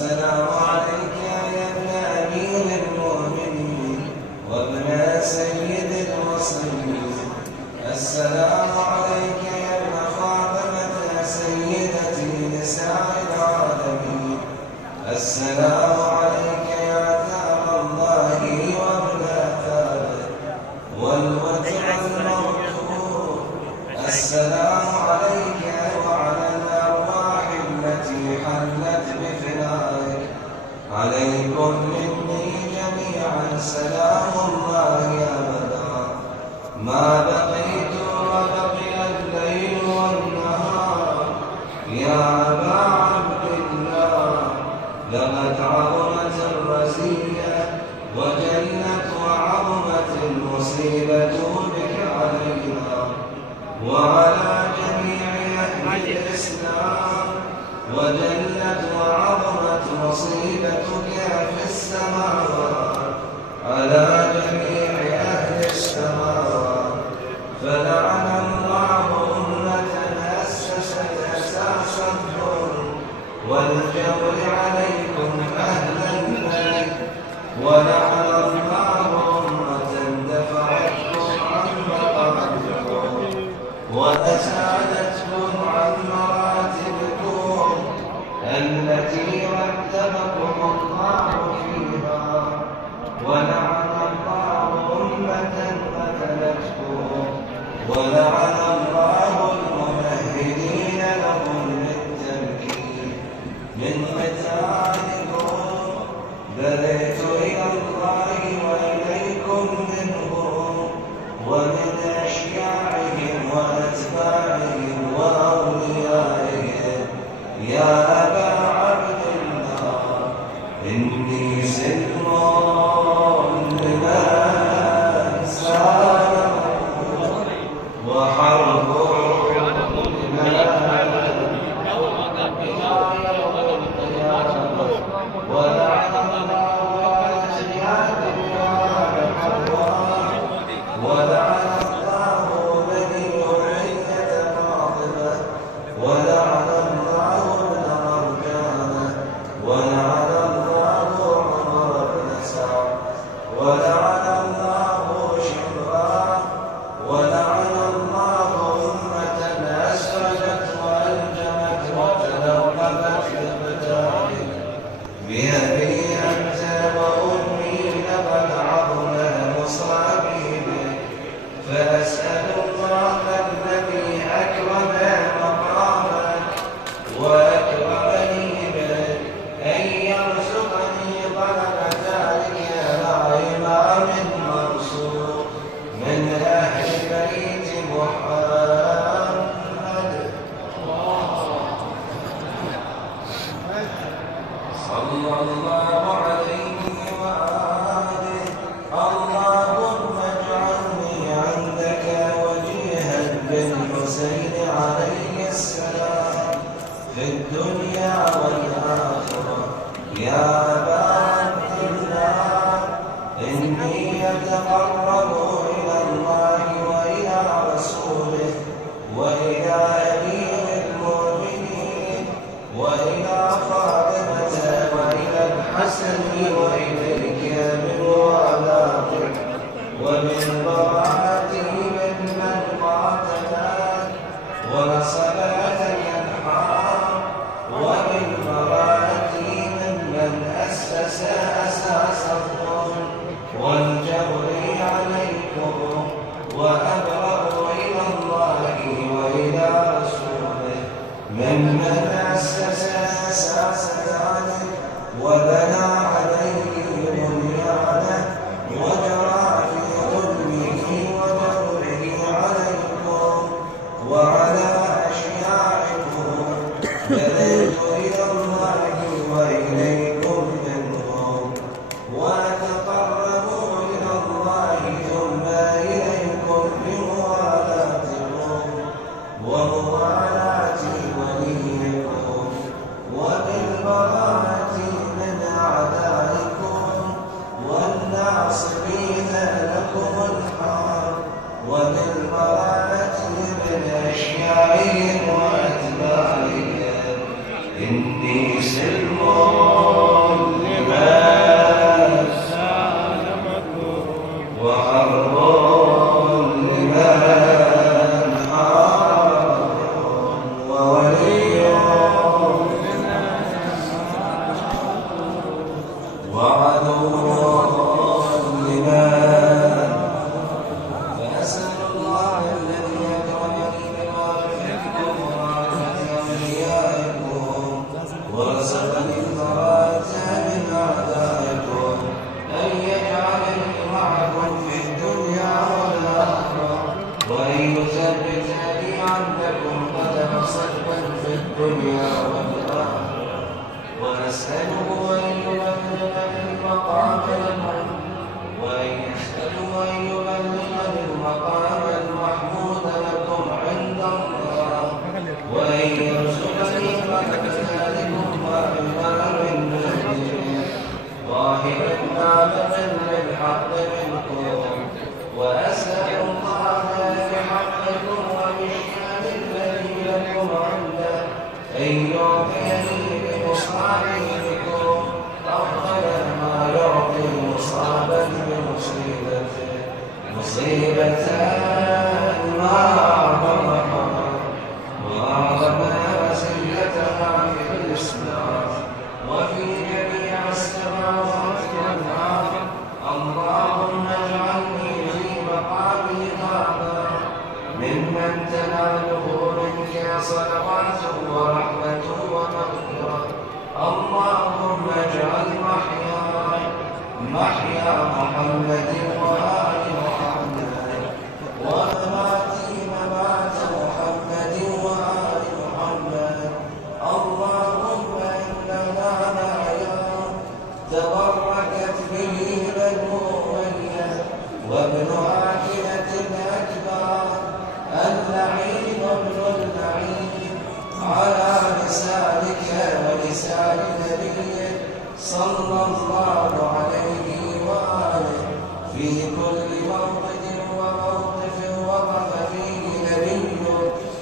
السلام عليك يا ابن أمير المؤمنين وابن سيد المرسلين. السلام عليك يا ابن فاطمة سيدة نساء العالمين. السلام عليك يا عتاب الله وابن ثابت والوجع المرفوع. السلام عليك وعلى الأرواح التي حلت بفنائك. عليكم مني جميعا سلام الله أبدا ما بقيت وبقي الليل والنهار. يا أبا عبد الله لقد عظمت الرزية وجلت وعظمت المصيبة بك علينا وعلى جميع أهل الإسلام، وجلت وعظمت مصيبتك في السماوات على جميع أهل السماوات. فلعن الله أمة أسست أساس الظلم والجور عليكم أهل البيت، ولعن الله أمة دفعتكم عن مقامكم وأسعدتكم عن مراتبكم التي رتبكم الله فيها. ولعن الله أمة قتلتكم، ولعن الله الممهدين لهم للتمكين من قتالكم. بليت إلى الله وإليكم منهم ومن أشياعهم وأتباعهم وأوليائهم. يا أبا عبد الله إني سلم لمن سالمه وحرب لمن ولعن الله أجياد الحوار، ولعن الله بني أمية فاطمة، ولعن الله ابن مرجانة، ولعن الله عمر بن سعد، ولعن الله شمران، ولعن الله أمة أسرجت وألجمت وتلوثت بقتالك. بأبي أنت وأمي لقد عظم مصابي بك، فأسأل الله الذي أكرم مقامك وأكرمني بك أن يرزقني طلب ذلك مع إمام منصور من أهل بيت محمد صلى الله عليه وآله. اللهم اجعلني عندك وجيها بالحسين عليه السلام في الدنيا والآخرة. يا أبا عبد الله إني أتقرب إلى الله وإلى رسوله وإلى أمير المؤمنين وإلى فاطمة وإلى الحسن وإليك بموالاتك ومن براءته ممن قاتلك ونصبتك الحرام، ومن براءته ممن أسس أساس الظلم والجور عليكم. وأبرأ إلى الله وإلى رسوله ممن أسس أساس ذلك وبنى عليه بنيانه وجرى في ظلمه وجوره عليكم وعلى أشياعكم. بليت إلى الله وإليكم منهم وأتقرب إلى الله ثم إليكم بموالاتكم وموالاة وليكم وبالبراءة من أعدائكم والناصبين لكم الحرب وبالبراءة من أشياعهم وأتباعهم. إني سلم الدنيا والآخرة ونسأله أن يبلغنا المقام المحمود لكم عند الله وأن يرزقني بعد ذلكم وإمام المسلمين ظاهر نابغ للحق منكم وأسأل الله بحقكم وبشأن الذي لكم عنده أن يعطيني بمصالحكم أفضل ما يعطي المصاب بمصيبته مصيبة ما أعظمها وأعظم وسيلتها في الإسلام وفي جميع السماوات والأرض. اللهم اجعلني في مقامي هذا ممن تناله منك صلوات ورحمة ومغفرة. اللهم اجعل محياي محيا محمد وآل محمد ومماتي ممات محمد وآل محمد. اللهم إن هذا يوم تبركت به بنو أمية وابن آكلة الأكبر اللعين ابن اللعين على لسانك ولسان نبيك صلى الله عليه وآله في كل موطن وموقف وقف فيه نبيك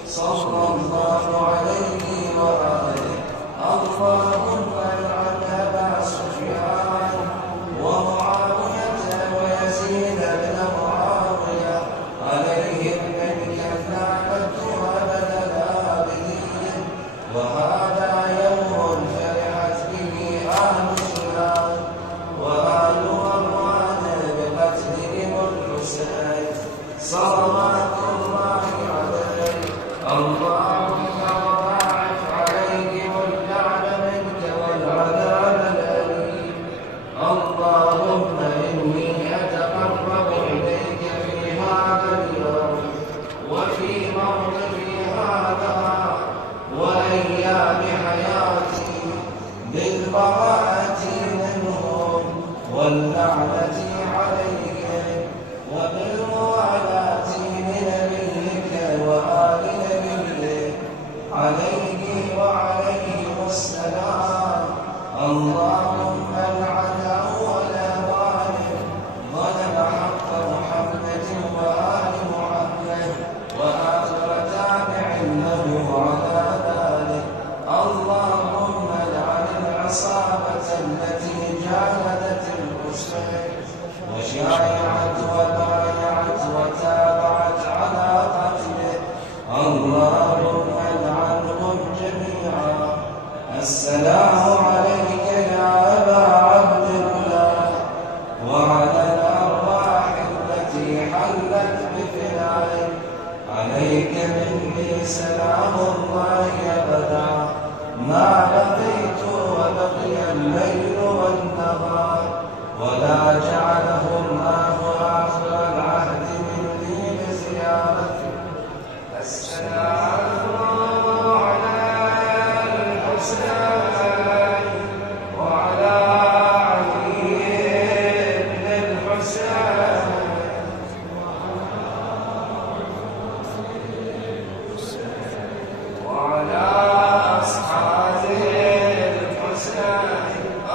صلى الله عليه وآله. اللهم العن أبا سفيان ومعاوية ويزيد بن معاوية عليهم منك اللعنة أبد الآبدين. وهذا يوم فرحت به آل شهاب وآل مروان بقتلهم الحسين صلوات الله عليه. اللهم ضاعف عليهم اللعن منك والعذاب الأليم. اللهم إني أتقرب إليك في هذا اليوم وفي موقفي هذا وأيام حياتي بالبراءة منهم واللعنة عليهم وبالموالاة لنبيك وآل نبيك عليه وعليهم السلام. اللهم العن أول ظالم ظلم حق محمد وآل محمد وآخر تابع له على ذلك. اللهم العن العصابة التي جاهدت الحسين وشايعت وبايعت وتابعت على قتله. اللهم العنهم جميعا. السلام عليك يا أبا عبد الله وعلى الأرواح التي حلت بفنائك. عليك مني سلام الله أبدا ما بقيت وبقي الليل والنهار ولا جعله الله آخر العهد مني بزيارتك. السلام على الحسين وعلى علي بن الحسين وعلى أصحاب الحسين.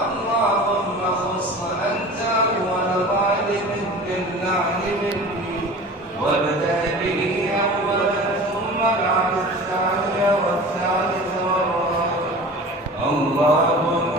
اللهم خص أنت أول ظالم باللعن مني وابدأ به أولا ثم العن الثاني والثالث والرابع. اللهم